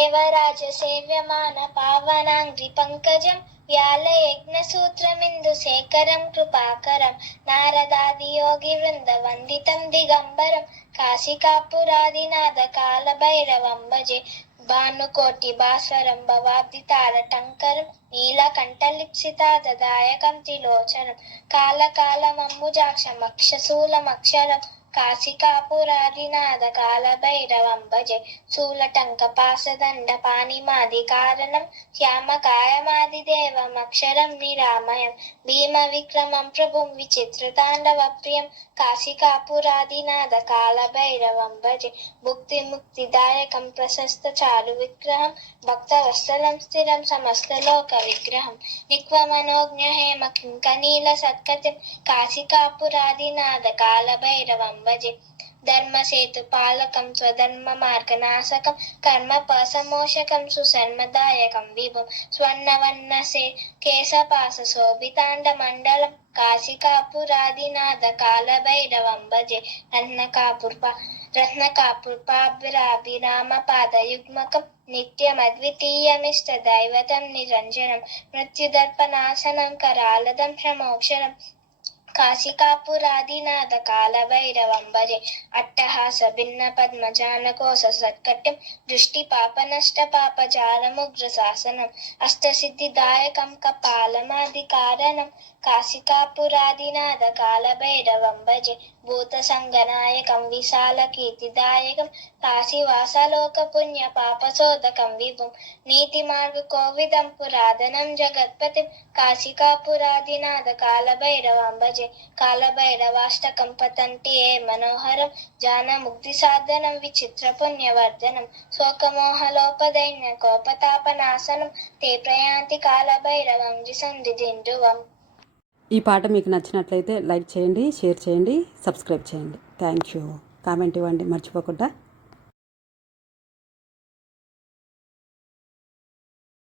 దేవరాజ సేవ్యమాన పావనాంగ్రి పంకజం వ్యాళయజ్ఞసూత్రమిందు శేఖరం కృపాకరం నారదాది యోగి వృంద వందితం దిగంబరం కాశికాపురాదినాథ కాలభైరవం భజే భానుకోటి భాస్వరం భవాబ్ది తారటంకరం నీలకంఠలిప్సితాదాయకం త్రిలోచనం కాలకాలమంబుజాక్షమక్షశూలమక్షరం కాశికాపురాదినాథ కాలభైరవం భజే శూలటంక పాసదండ పాణిమాది కారణం శ్యామకాయమాదిదేవమక్షరం నిరామయం భీమ విక్రమం ప్రభుం విచిత్రతాండవ ప్రియం కాశికాపురాదినాథ కాలభైరవం భజే భుక్తి ముక్తిదాయకం ప్రశస్త చారు విగ్రహం భక్తవత్సలం స్థిరం సమస్తలోక విగ్రహం నిక్వమనోజ్ఞ హేమ కింకనీల సత్కతిం కాశికాపురాదినాథ కాలభైరవం భజే ధర్మసేతు పాలకం స్వధర్మ మార్గనాశకం కర్మపసమోషకం సుసన్మదాయకం విభుం స్వర్ణవన్నసే కేశపాస శోభితాండ మండలం కాశికాపురాదినాథ కాలభైరవం భజే రత్నకాపుర్పాభిరామ పాదయుగ్మకం నిత్యమద్వితీయమిష్ట దైవతం నిరంజనం మృత్యుదర్పనాశనం కరాలదం క్షమోక్షరం కాశికాపురాదినాథ కాలభైరవం భజే అట్టహాస భిన్న పద్మజానకోశ సత్కట్యం దృష్టి పాపనష్ట పాపజాలముగ్ర శాసనం అష్టసిద్ధిదాయకం కపాలమాది కారణం కాశికాపురాదినాథ కాలభైరవం భజే భూత సంగనాయకం విశాల కీర్తిదాయకం కాశీవాసలోక పుణ్య పాపశోధకం విభుం నీతి మార్గ కోవిదం పురాతనం జగత్పతిం కాశికాపురాదినాథ కాలభైరవం భజే కాలభైరవాష్టకం పతంతి ఏ మనోహరం జానముక్తి సాధనం విచిత్ర పుణ్యవర్ధనం శోకమోహలోపదైన్య కోపతాపనాశనం తే ప్రయాంతి కాలభైరవం జిసంధిదిండువం. ఈ పాట మీకు నచ్చినట్లయితే లైక్ చేయండి, షేర్ చేయండి, సబ్స్క్రైబ్ చేయండి. Thank you. కామెంట్ ఇవ్వండి మర్చిపోకుండా.